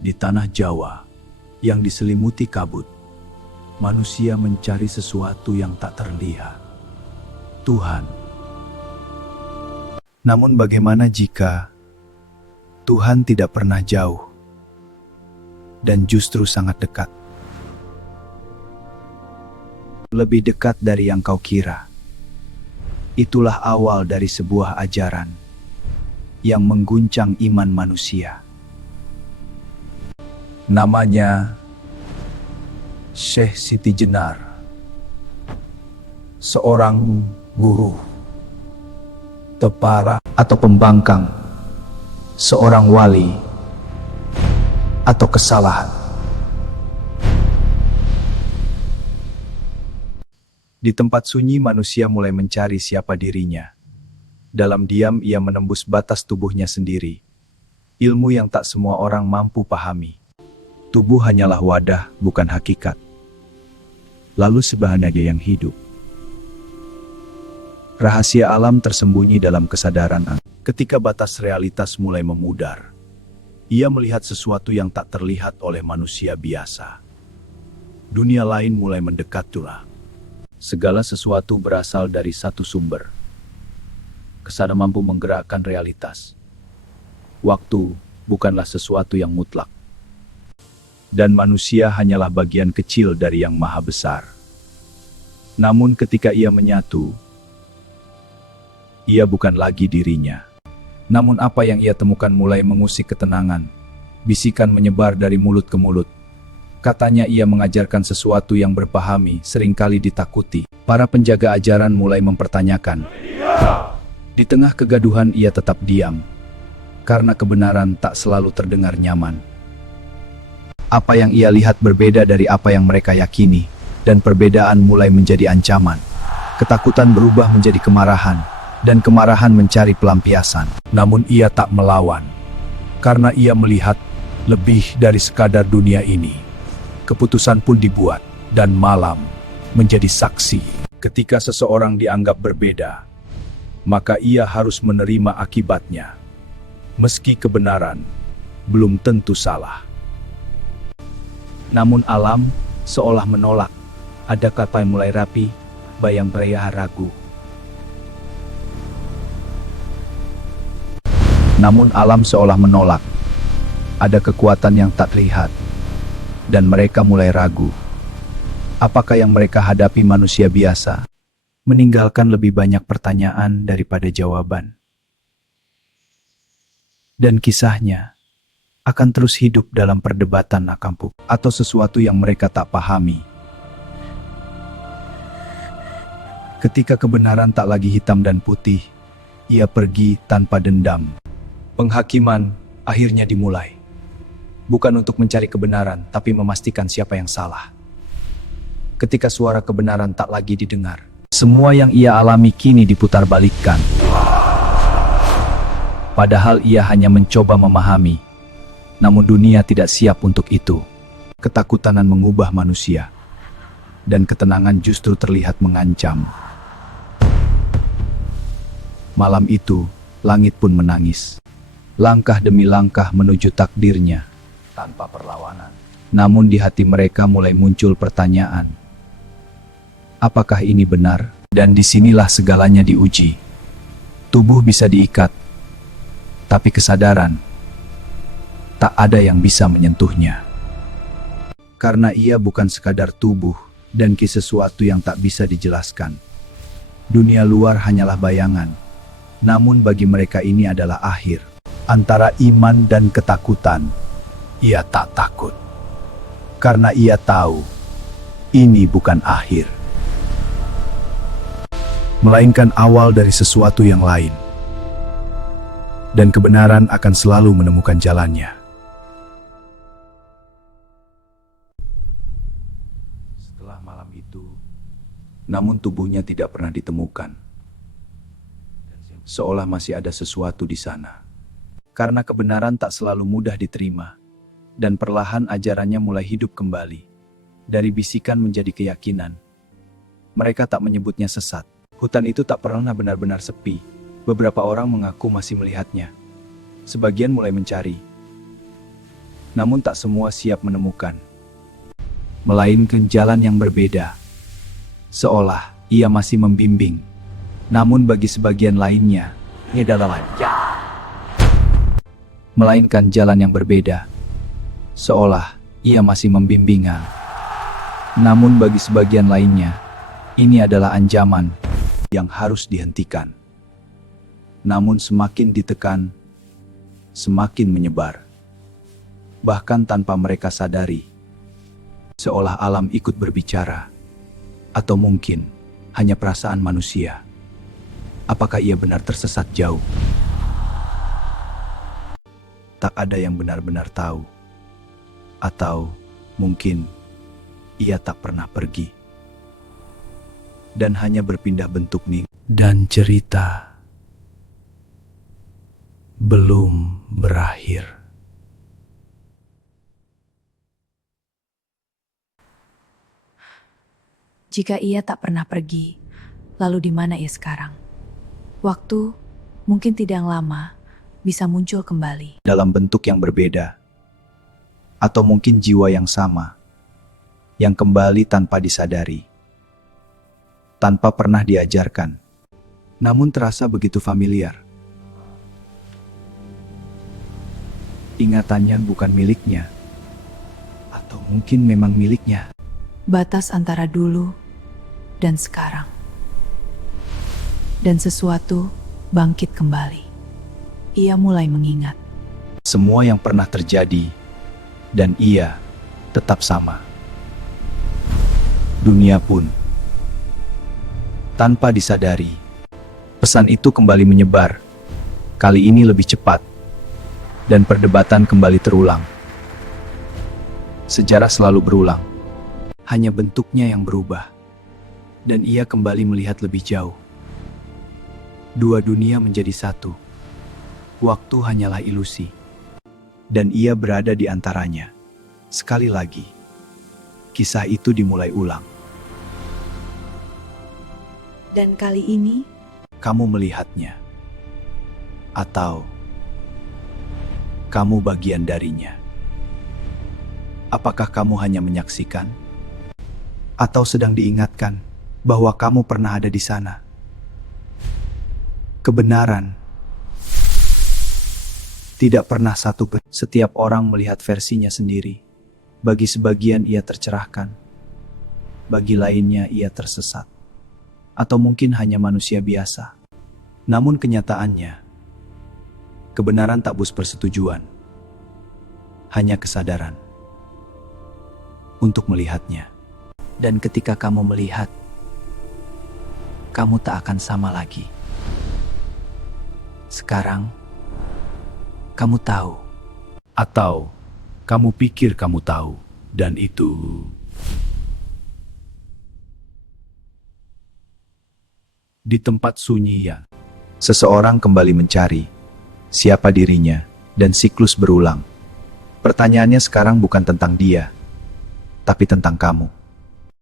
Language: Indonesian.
Di tanah Jawa yang diselimuti kabut, manusia mencari sesuatu yang tak terlihat. Tuhan. Namun bagaimana jika Tuhan tidak pernah jauh dan justru sangat dekat? Lebih dekat dari yang kau kira. Itulah awal dari sebuah ajaran yang mengguncang iman manusia. Namanya Syekh Siti Jenar, seorang guru, tepara atau pembangkang, seorang wali atau kesalahan. Di tempat sunyi manusia mulai mencari siapa dirinya. Dalam diam ia menembus batas tubuhnya sendiri. Ilmu yang tak semua orang mampu pahami. Tubuh hanyalah wadah, bukan hakikat. Lalu sebenarnya yang hidup. Rahasia alam tersembunyi dalam kesadaran. Ketika batas realitas mulai memudar, ia melihat sesuatu yang tak terlihat oleh manusia biasa. Dunia lain mulai mendekat pula. Segala sesuatu berasal dari satu sumber. Kesadaran mampu menggerakkan realitas. Waktu bukanlah sesuatu yang mutlak. Dan manusia hanyalah bagian kecil dari yang maha besar. Namun ketika ia menyatu, ia bukan lagi dirinya. Namun apa yang ia temukan mulai mengusik ketenangan. Bisikan menyebar dari mulut ke mulut. Katanya ia mengajarkan sesuatu yang berpahami, seringkali ditakuti. Para penjaga ajaran mulai mempertanyakan. Di tengah kegaduhan ia tetap diam. Karena kebenaran tak selalu terdengar nyaman. Apa yang ia lihat berbeda dari apa yang mereka yakini, dan perbedaan mulai menjadi ancaman. Ketakutan berubah menjadi kemarahan, dan kemarahan mencari pelampiasan. Namun ia tak melawan, karena ia melihat lebih dari sekadar dunia ini. Keputusan pun dibuat, dan malam menjadi saksi. Ketika seseorang dianggap berbeda, maka ia harus menerima akibatnya. Meski kebenaran belum tentu salah. Namun alam seolah menolak. Ada kata yang mulai rapi, bayang beraya ragu. Namun alam seolah menolak. Ada kekuatan yang tak terlihat. Dan mereka mulai ragu. Apakah yang mereka hadapi manusia biasa? Meninggalkan lebih banyak pertanyaan daripada jawaban. Dan kisahnya akan terus hidup dalam perdebatan akampuk atau sesuatu yang mereka tak pahami. Ketika kebenaran tak lagi hitam dan putih, ia pergi tanpa dendam. Penghakiman akhirnya dimulai. Bukan untuk mencari kebenaran, tapi memastikan siapa yang salah. Ketika suara kebenaran tak lagi didengar, semua yang ia alami kini diputarbalikkan. Padahal ia hanya mencoba memahami. Namun dunia tidak siap untuk itu. Ketakutan mengubah manusia. Dan ketenangan justru terlihat mengancam. Malam itu, langit pun menangis. Langkah demi langkah menuju takdirnya. Tanpa perlawanan. Namun di hati mereka mulai muncul pertanyaan. Apakah ini benar? Dan disinilah segalanya diuji. Tubuh bisa diikat. Tapi kesadaran tak ada yang bisa menyentuhnya. Karena ia bukan sekadar tubuh dan sesuatu yang tak bisa dijelaskan. Dunia luar hanyalah bayangan. Namun bagi mereka ini adalah akhir. Antara iman dan ketakutan, ia tak takut. Karena ia tahu, ini bukan akhir. Melainkan awal dari sesuatu yang lain. Dan kebenaran akan selalu menemukan jalannya. Setelah malam itu, namun tubuhnya tidak pernah ditemukan. Seolah masih ada sesuatu di sana. Karena kebenaran tak selalu mudah diterima, dan perlahan ajarannya mulai hidup kembali. Dari bisikan menjadi keyakinan. Mereka tak menyebutnya sesat. Hutan itu tak pernah benar-benar sepi. Beberapa orang mengaku masih melihatnya. Sebagian mulai mencari. Namun tak semua siap menemukan, melainkan jalan yang berbeda. Seolah ia masih membimbing, namun bagi sebagian lainnya, ini adalah melainkan jalan yang berbeda. Seolah ia masih membimbingan, namun bagi sebagian lainnya, ini adalah ancaman yang harus dihentikan. Namun semakin ditekan, semakin menyebar. Bahkan tanpa mereka sadari, seolah alam ikut berbicara. Atau mungkin hanya perasaan manusia. Apakah ia benar tersesat jauh? Tak ada yang benar-benar tahu. Atau mungkin ia tak pernah pergi. Dan hanya berpindah bentuk nih. Dan cerita belum berakhir. Jika ia tak pernah pergi, lalu di mana ia sekarang? Waktu, mungkin tidak lama, bisa muncul kembali. Dalam bentuk yang berbeda. Atau mungkin jiwa yang sama. Yang kembali tanpa disadari. Tanpa pernah diajarkan. Namun terasa begitu familiar. Ingatannya bukan miliknya. Atau mungkin memang miliknya. Batas antara dulu dan sekarang. Dan sesuatu bangkit kembali. Ia mulai mengingat. Semua yang pernah terjadi, dan ia tetap sama. Dunia pun. Tanpa disadari, pesan itu kembali menyebar. Kali ini lebih cepat. Dan perdebatan kembali terulang. Sejarah selalu berulang. Hanya bentuknya yang berubah. Dan ia kembali melihat lebih jauh. Dua dunia menjadi satu. Waktu hanyalah ilusi. Dan ia berada di antaranya. Sekali lagi, kisah itu dimulai ulang. Dan kali ini, Kamu melihatnya. Atau kamu bagian darinya. Apakah kamu hanya menyaksikan? Atau sedang diingatkan bahwa kamu pernah ada di sana? Kebenaran tidak pernah satu. Setiap orang melihat versinya sendiri. Bagi sebagian ia tercerahkan. Bagi lainnya ia tersesat. Atau mungkin hanya manusia biasa. Namun kenyataannya, kebenaran tak butuh persetujuan. Hanya kesadaran untuk melihatnya. Dan ketika kamu melihat, kamu tak akan sama lagi. Sekarang, kamu tahu. Atau, kamu pikir kamu tahu. Dan itu di tempat sunyi ya. Seseorang kembali mencari siapa dirinya, dan siklus berulang. Pertanyaannya sekarang bukan tentang dia, tapi tentang kamu.